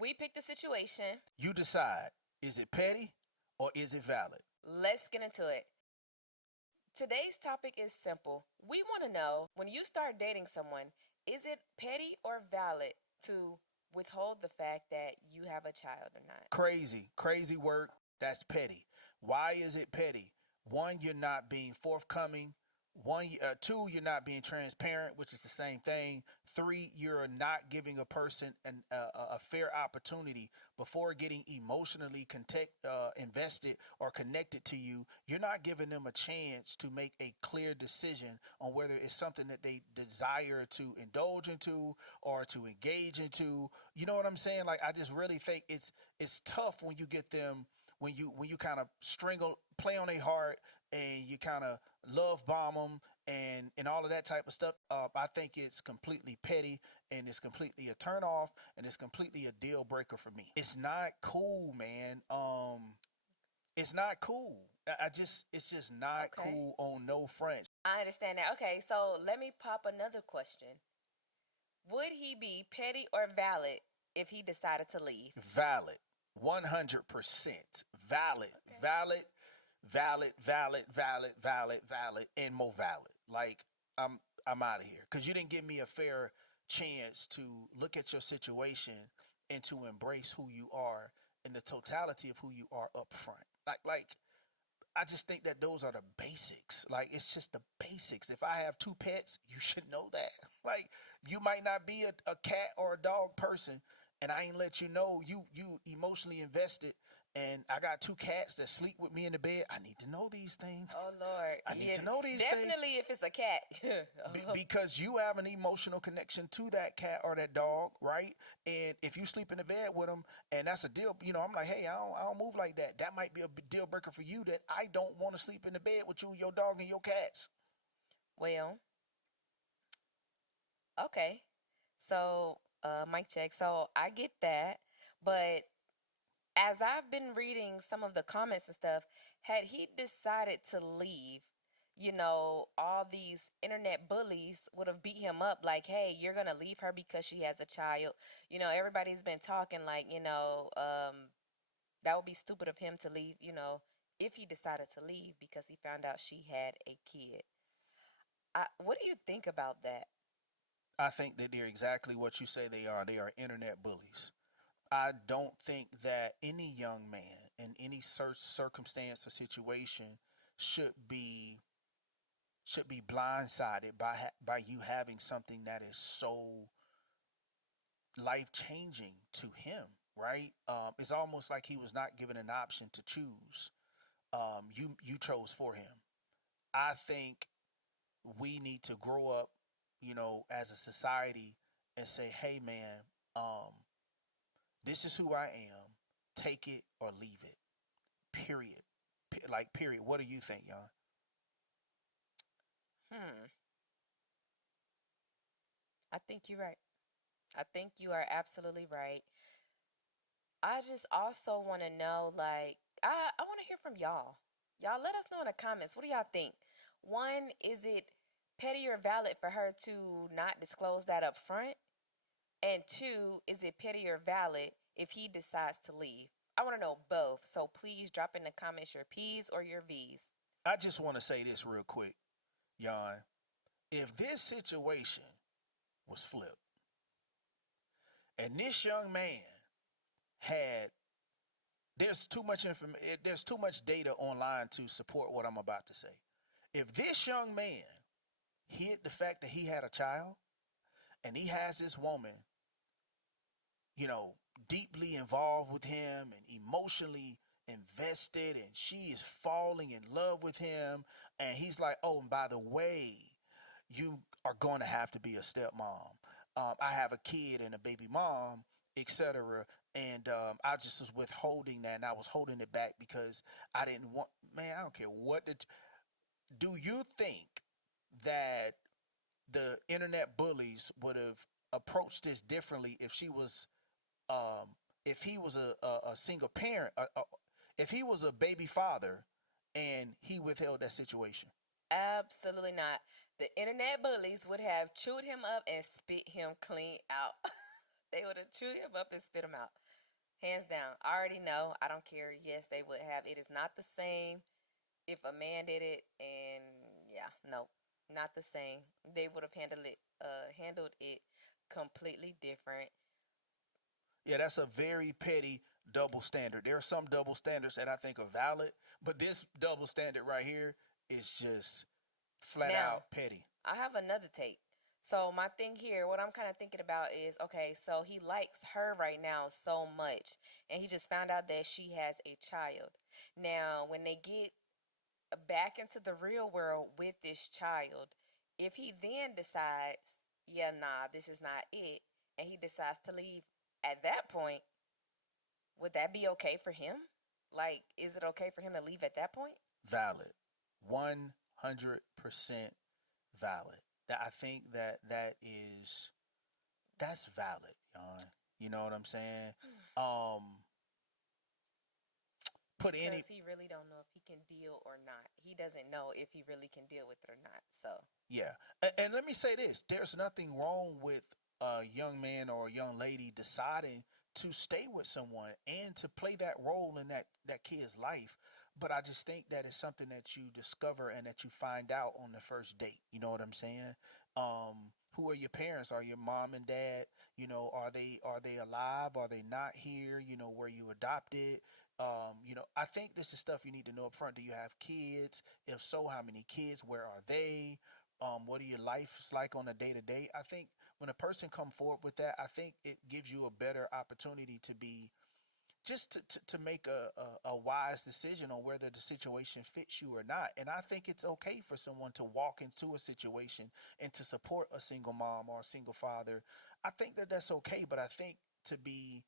We pick the situation. You decide, is it petty or is it valid? Let's get into it. Today's topic is simple. We want to know, when you start dating someone, is it petty or valid to withhold the fact that you have a child or not? Crazy work. That's petty. Why is it petty? One, you're not being forthcoming. Two, you're not being transparent, which is the same thing. Three, you're not giving a person a fair opportunity before getting emotionally invested or connected to you. You're not giving them a chance to make a clear decision on whether it's something that they desire to indulge into or to engage into. You know what I'm saying? Like, I just really think it's tough when you get them, when you kind of play on their heart, and you kind of love bomb them and all of that type of stuff. I think it's completely petty, and it's completely a turn off, and it's completely a deal breaker for me. It's not cool, man. It's not cool. It's just not Okay. cool on no front. I understand that. Okay, so let me pop another question. Would he be petty or valid if he decided to leave? Valid. 100% valid. Okay. Valid, and more valid. Like, I'm out of here because you didn't give me a fair chance to look at your situation and to embrace who you are and the totality of who you are up front. Like I just think that those are the basics. Like, it's just the basics. If I have two pets, you should know that. Like, you might not be a cat or a dog person, and I ain't let you know you emotionally invested, and I got two cats that sleep with me in the bed. I need to know these things. Oh Lord, I need to know these things. Definitely, if it's a cat. Because you have an emotional connection to that cat or that dog, right? And if you sleep in the bed with them, and that's a deal, I'm like, hey, I don't move like that. That might be a deal breaker for you, that I don't want to sleep in the bed with you, your dog, and your cats. Well, okay. So, mic check. So I get that, but as I've been reading some of the comments and stuff, had he decided to leave, all these internet bullies would have beat him up like, hey, you're going to leave her because she has a child. Everybody's been talking like, that would be stupid of him to leave, if he decided to leave because he found out she had a kid. What do you think about that? I think that they're exactly what you say they are. They are internet bullies. I don't think that any young man in any circumstance or situation should be blindsided by you having something that is so life changing to him, right? It's almost like he was not given an option to choose. You chose for him. I think we need to grow up, as a society, and say, hey, man, this is who I am. Take it or leave it. Period. Period. What do you think, y'all? I think you're right. I think you are absolutely right. I just also want to know, like, I want to hear from y'all. Y'all let us know in the comments. What do y'all think? One, is it petty or valid for her to not disclose that up front? And two, is it petty or valid if he decides to leave? I want to know both. So please drop in the comments your P's or your V's. I just want to say this real quick, Yon. If this situation was flipped and this young man had, there's too much data online to support what I'm about to say. If this young man hid the fact that he had a child and he has this woman, deeply involved with him and emotionally invested, and she is falling in love with him, and he's like, oh, and by the way, you are going to have to be a stepmom. I have a kid and a baby mom, etc. And I just was withholding that, and I was holding it back because I didn't want, man, I don't care what do you think that the internet bullies would have approached this differently if she was, if he was a single parent, if he was a baby father and he withheld that situation? Absolutely not. The internet bullies would have chewed him up and spit him clean out. They would have chewed him up and spit him out. Hands down. I already know. I don't care. Yes, they would have. It is not the same if a man did it, and yeah, no, not the same. They would have handled it completely different. Yeah, that's a very petty double standard. There are some double standards that I think are valid, but this double standard right here is just flat Now, out petty. I have another take. So my thing here, what I'm kind of thinking about is, okay, so he likes her right now so much, and he just found out that she has a child. Now, when they get back into the real world with this child, if he then decides, yeah, nah, this is not it, and he decides to leave at that point, would that be okay for him? Like, is it okay for him to leave at that point? Valid. 100% valid. That I think that's valid, Yon. You know what I'm saying? Um put any Because he really don't know if he can deal or not. He doesn't know if he really can deal with it or not. So, Yeah. And let me say this, there's nothing wrong with a young man or a young lady deciding to stay with someone and to play that role in that kid's life. But I just think that is something that you discover and that you find out on the first date. You know what I'm saying? Who are your parents? Are your mom and dad? You know, are they alive? Are they not here? You know, were you adopted? I think this is stuff you need to know up front. Do you have kids? If so, how many kids? Where are they? What are your lives like on a day to day? I think when a person come forward with that, I think it gives you a better opportunity to be just to make a wise decision on whether the situation fits you or not. And I think it's okay for someone to walk into a situation and to support a single mom or a single father. I think that that's okay, but I think to be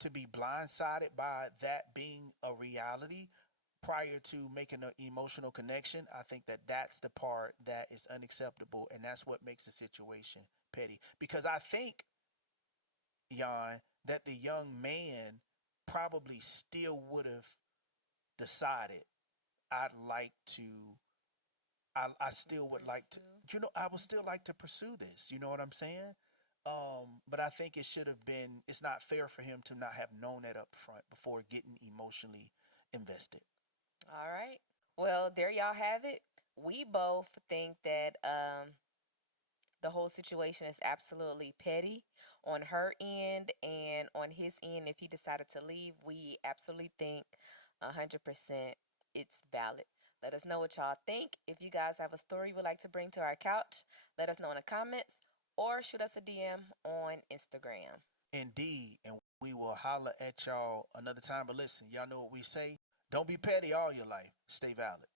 to be blindsided by that being a reality prior to making an emotional connection, I think that that's the part that is unacceptable, and that's what makes the situation petty. Because I think, Jan, that the young man probably still would have decided, I'd like to, I still would like to, pursue. I would still like to pursue this. You know what I'm saying? But I think it should have been, it's not fair for him to not have known that up front before getting emotionally invested. All right. Well, there y'all have it. We both think that the whole situation is absolutely petty on her end and on his end. If he decided to leave, we absolutely think 100% it's valid. Let us know what y'all think. If you guys have a story you would like to bring to our couch, let us know in the comments or shoot us a DM on Instagram. Indeed. And we will holler at y'all another time. But listen, y'all know what we say. Don't be petty all your life. Stay valid.